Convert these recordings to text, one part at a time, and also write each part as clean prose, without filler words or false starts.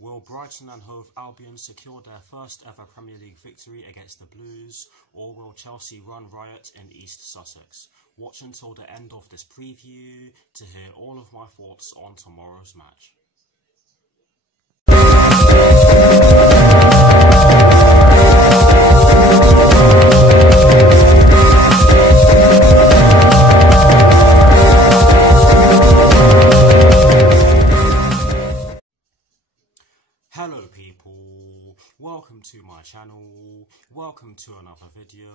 Will Brighton and Hove Albion secure their first ever Premier League victory against the Blues, or will Chelsea run riot in East Sussex? Watch until the end of this preview to hear all of my thoughts on tomorrow's match. Hello people, welcome to my channel, welcome to another video.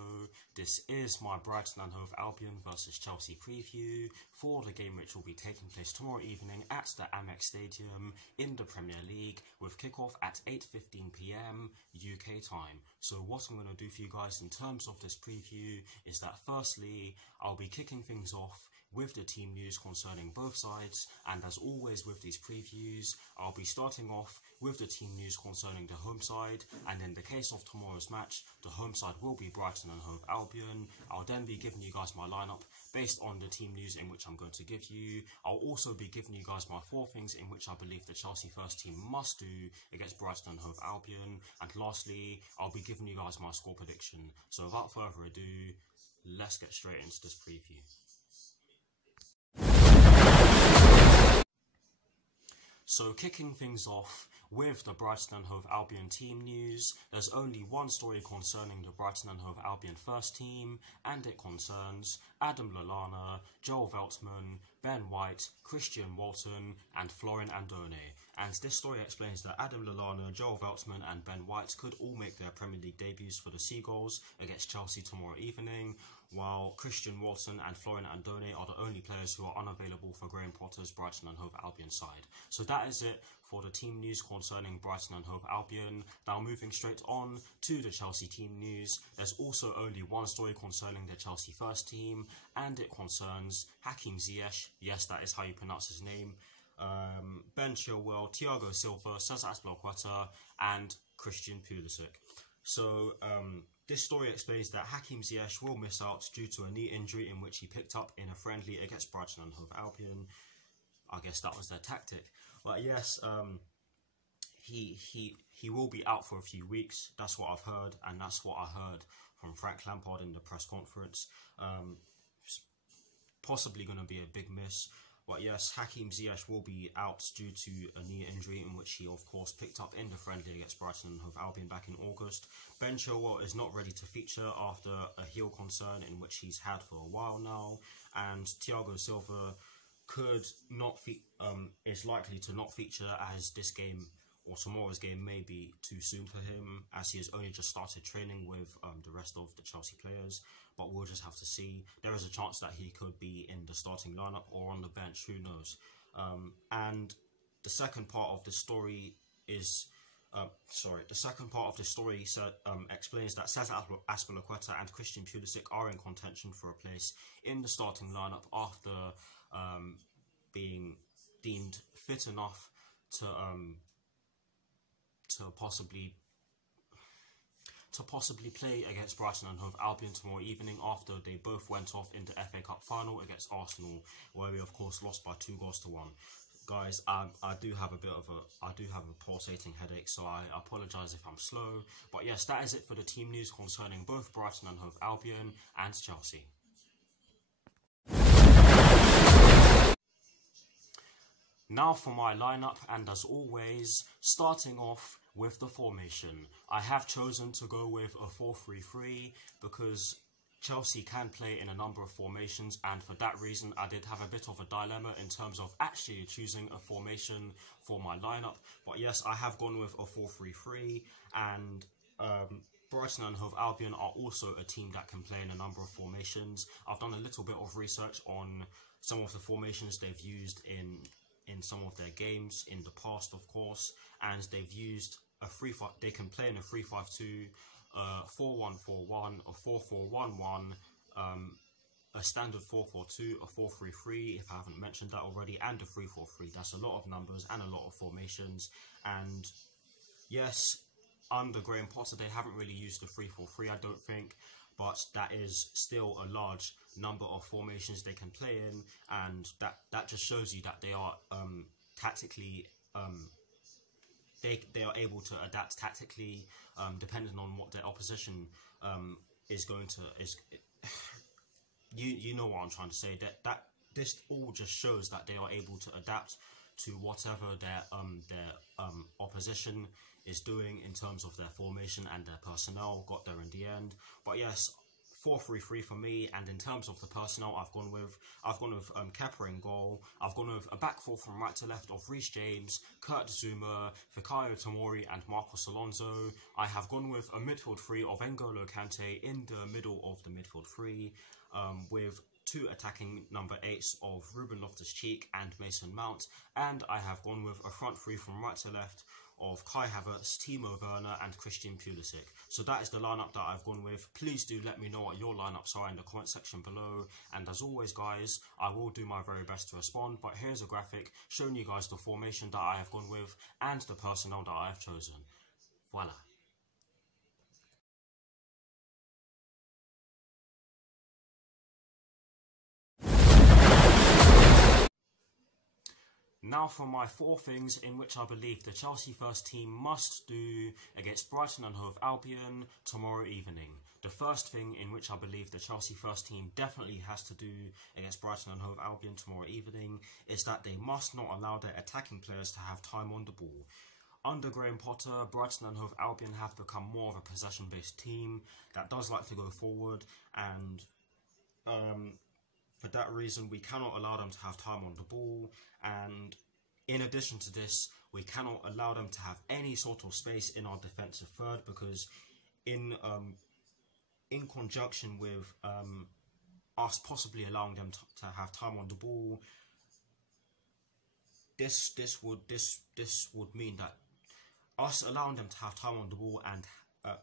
This is my Brighton and Hove Albion versus Chelsea preview for the game which will be taking place tomorrow evening at the Amex Stadium in the Premier League with kickoff at 8:15 PM UK time. So what I'm going to do for you guys in terms of this preview is that firstly, I'll be kicking things off with the team news concerning both sides, and as always with these previews, I'll be starting off with the team news concerning the home side, and in the case of tomorrow's match, the home side will be Brighton and Hove Albion. I'll then be giving you guys my lineup based on the team news in which I'm going to give you. I'll also be giving you guys my 4 things in which I believe the Chelsea first team must do against Brighton and Hove Albion, and lastly, I'll be giving you guys my score prediction. So without further ado, let's get straight into this preview. So kicking things off with the Brighton and Hove Albion team news, there's only one story concerning the Brighton and Hove Albion first team, and it concerns Adam Lallana, Joel Veltman, Ben White, Christian Walton and Florin Andone. And this story explains that Adam Lallana, Joel Veltman and Ben White could all make their Premier League debuts for the Seagulls against Chelsea tomorrow evening, while Christian Walton and Florin Andone are the only players who are unavailable for Graham Potter's Brighton and Hove Albion side. So that is it for the team news concerning Brighton and Hove Albion. Now moving straight on to the Chelsea team news, there's also only one story concerning the Chelsea first team, and it concerns Hakim Ziyech, yes that is how you pronounce his name, Ben Chilwell, Thiago Silva, Cesar Azpilicueta and Christian Pulisic. So this story explains that Hakim Ziyech will miss out due to a knee injury in which he picked up in a friendly against Brighton and Hove Albion. I guess that was their tactic. But yes, he will be out for a few weeks. That's what I've heard, and that's what I heard from Frank Lampard in the press conference. Possibly going to be a big miss. But yes, Hakim Ziyech will be out due to a knee injury in which he of course picked up in the friendly against Brighton and Hove Albion back in August. Ben Chilwell is not ready to feature after a heel concern in which he's had for a while now, and Thiago Silva is likely to not feature as this game or tomorrow's game may be too soon for him, as he has only just started training with the rest of the Chelsea players, but we'll just have to see. There is a chance that he could be in the starting lineup or on the bench, who knows. And the second part of the story is, explains that Cesar Azpilicueta and Christian Pulisic are in contention for a place in the starting lineup after being deemed fit enough to possibly play against Brighton and Hove Albion tomorrow evening, after they both went off in the FA Cup final against Arsenal, where we of course lost by 2-1. Guys, I do have a pulsating headache, so I apologise if I'm slow. But yes, that is it for the team news concerning both Brighton and Hove Albion and Chelsea. Now for my lineup, and as always, starting off with the formation. I have chosen to go with a 4-3-3 because Chelsea can play in a number of formations, and for that reason I did have a bit of a dilemma in terms of actually choosing a formation for my lineup. But yes, I have gone with a 4-3-3, and Brighton and Hove Albion are also a team that can play in a number of formations. I've done a little bit of research on some of the formations they've used in some of their games in the past, of course, and they've used they can play in a 3-5-2, 4-1-4-1, a 4-4-1-1, a standard 4-4-2, a 4-3-3, if I haven't mentioned that already, and a 3-4-3. That's a lot of numbers and a lot of formations. And yes, under Graham Potter, they haven't really used the 3-4-3, I don't think, but that is still a large number of formations they can play in, and that just shows you that they are tactically they are able to adapt tactically, depending on what their opposition is going to you know what I'm trying to say. That this all just shows that they are able to adapt to whatever their opposition is doing in terms of their formation, and their personnel got there in the end. But yes, 4-3-3 for me. And in terms of the personnel, I've gone with Kepa in goal. I've gone with a back four from right to left of Reece James, Kurt Zouma, Fikayo Tomori and Marcos Alonso. I have gone with a midfield three of N'Golo Kante in the middle of the midfield three, with two attacking number 8s of Ruben Loftus-Cheek and Mason Mount, and I have gone with a front three from right to left of Kai Havertz, Timo Werner and Christian Pulisic. So that is the lineup that I've gone with. Please do let me know what your lineups are in the comment section below, and as always guys, I will do my very best to respond. But here's a graphic showing you guys the formation that I have gone with and the personnel that I have chosen. Voila. Now for my 4 things in which I believe the Chelsea first team must do against Brighton and Hove Albion tomorrow evening. The first thing in which I believe the Chelsea first team definitely has to do against Brighton and Hove Albion tomorrow evening is that they must not allow their attacking players to have time on the ball. Under Graham Potter, Brighton and Hove Albion have become more of a possession-based team that does like to go forward, and for that reason, we cannot allow them to have time on the ball, and in addition to this, we cannot allow them to have any sort of space in our defensive third, because in conjunction with us possibly allowing them to have time on the ball, this would mean that us allowing them to have time on the ball and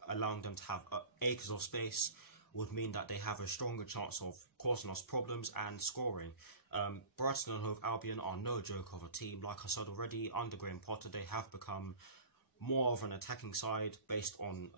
allowing them to have acres of space would mean that they have a stronger chance of causing us problems and scoring. Brighton and Hove Albion are no joke of a team. Like I said already, under Graham Potter, they have become more of an attacking side based on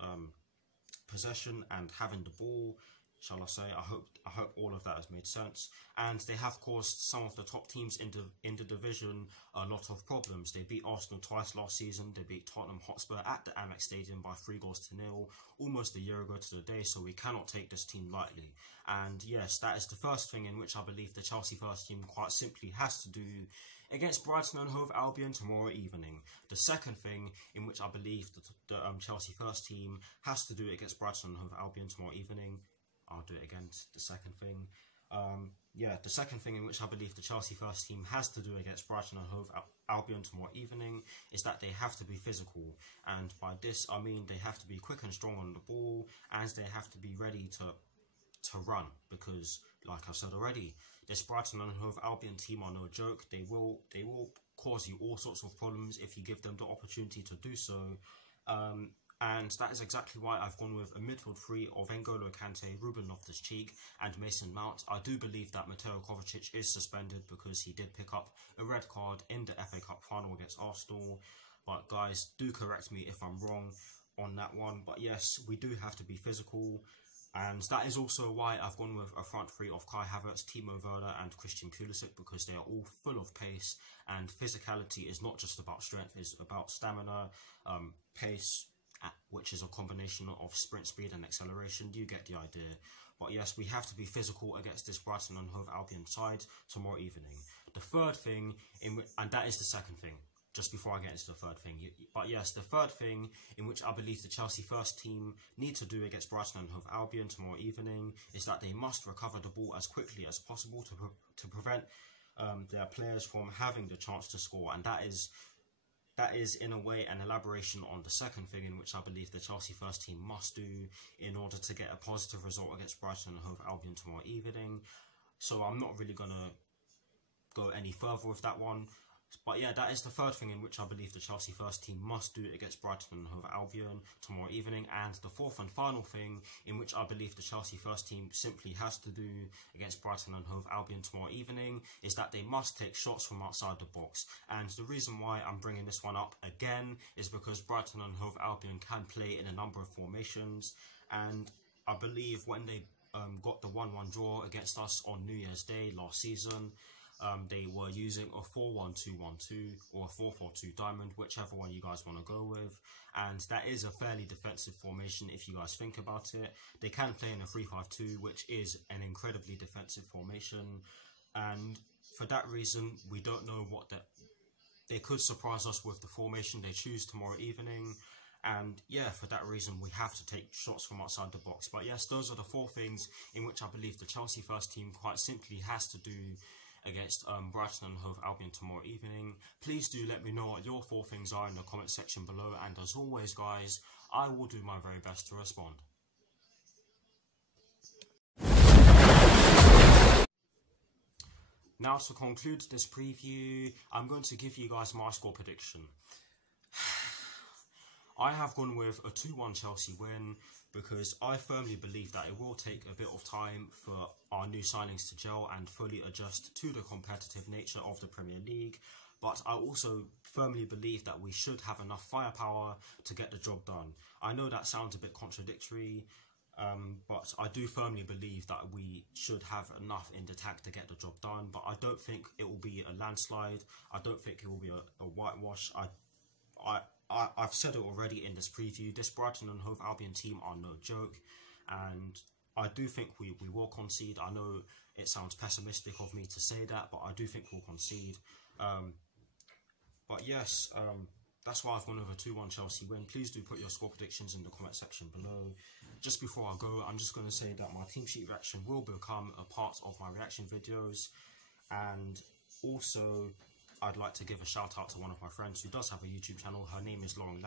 possession and having the ball, shall I say. I hope all of that has made sense. And they have caused some of the top teams in the division a lot of problems. They beat Arsenal twice last season. They beat Tottenham Hotspur at the Amex Stadium by 3-0 almost a year ago to the day. So we cannot take this team lightly. And yes, that is the first thing in which I believe the Chelsea first team quite simply has to do against Brighton and Hove Albion tomorrow evening. The second thing in which I believe the Chelsea first team has to do against Brighton and Hove Albion tomorrow evening, I'll do it again, the second thing. The second thing in which I believe the Chelsea first team has to do against Brighton and Hove Albion tomorrow evening is that they have to be physical. And by this, I mean they have to be quick and strong on the ball, and they have to be ready to run. Because, like I said already, this Brighton and Hove Albion team are no joke. They will cause you all sorts of problems if you give them the opportunity to do so. And that is exactly why I've gone with a midfield three of N'Golo Kante, Ruben Loftus-Cheek and Mason Mount. I do believe that Mateo Kovacic is suspended because he did pick up a red card in the FA Cup final against Arsenal. But guys, do correct me if I'm wrong on that one. But yes, we do have to be physical. And that is also why I've gone with a front three of Kai Havertz, Timo Werner and Christian Pulisic, because they are all full of pace, and physicality is not just about strength, it's about stamina, pace, which is a combination of sprint speed and acceleration. You get the idea. But yes, we have to be physical against this Brighton and Hove Albion side tomorrow evening. The third thing, and that is the second thing, just before I get into the third thing. But yes, the third thing in which I believe the Chelsea first team need to do against Brighton and Hove Albion tomorrow evening is that they must recover the ball as quickly as possible to prevent their players from having the chance to score. And that is in a way an elaboration on the second thing in which I believe the Chelsea first team must do in order to get a positive result against Brighton and Hove Albion tomorrow evening. So I'm not really going to go any further with that one. But yeah, that is the third thing in which I believe the Chelsea first team must do against Brighton and Hove Albion tomorrow evening. And the fourth and final thing in which I believe the Chelsea first team simply has to do against Brighton and Hove Albion tomorrow evening is that they must take shots from outside the box. And the reason why I'm bringing this one up again is because Brighton and Hove Albion can play in a number of formations. And I believe when they got the 1-1 draw against us on New Year's Day last season, They were using a 4-1-2-1-2 or a 4-4-2 diamond, whichever one you guys want to go with. And that is a fairly defensive formation if you guys think about it. They can play in a 3-5-2, which is an incredibly defensive formation. And for that reason, we don't know what they could surprise us with the formation they choose tomorrow evening. And yeah, for that reason, we have to take shots from outside the box. But yes, those are the 4 things in which I believe the Chelsea first team quite simply has to do against Brighton and Hove Albion tomorrow evening. Please do let me know what your 4 things are in the comment section below. And as always, guys, I will do my very best to respond. Now, to conclude this preview, I'm going to give you guys my score prediction. I have gone with a 2-1 Chelsea win because I firmly believe that it will take a bit of time for our new signings to gel and fully adjust to the competitive nature of the Premier League. But I also firmly believe that we should have enough firepower to get the job done. I know that sounds a bit contradictory, but I do firmly believe that we should have enough in the tank to get the job done. But I don't think it will be a landslide. I don't think it will be a whitewash. I've said it already in this preview. This Brighton and Hove Albion team are no joke, and I do think we will concede. I know it sounds pessimistic of me to say that, but I do think we'll concede. But yes, that's why I've gone over 2-1 Chelsea win. Please do put your score predictions in the comment section below. Just before I go, I'm just going to say that my team sheet reaction will become a part of my reaction videos, and also I'd like to give a shout out to one of my friends who does have a YouTube channel. Her name is Lauren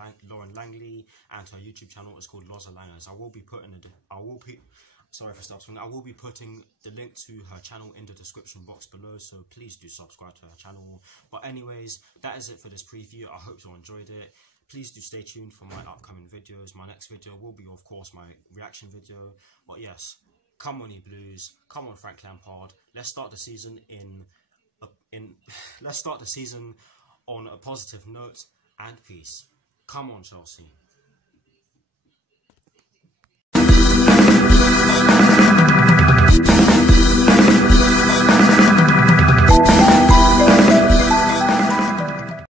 Langley, and her YouTube channel is called Loza Langers. I will be putting I will be putting the link to her channel in the description box below, so please do subscribe to her channel. But anyways, that is it for this preview. I hope you enjoyed it. Please do stay tuned for my upcoming videos. My next video will be, of course, my reaction video. But yes, come on, you Blues. Come on, Frank Lampard. Let's start the season let's start the season on a positive note, and peace. Come on, Chelsea.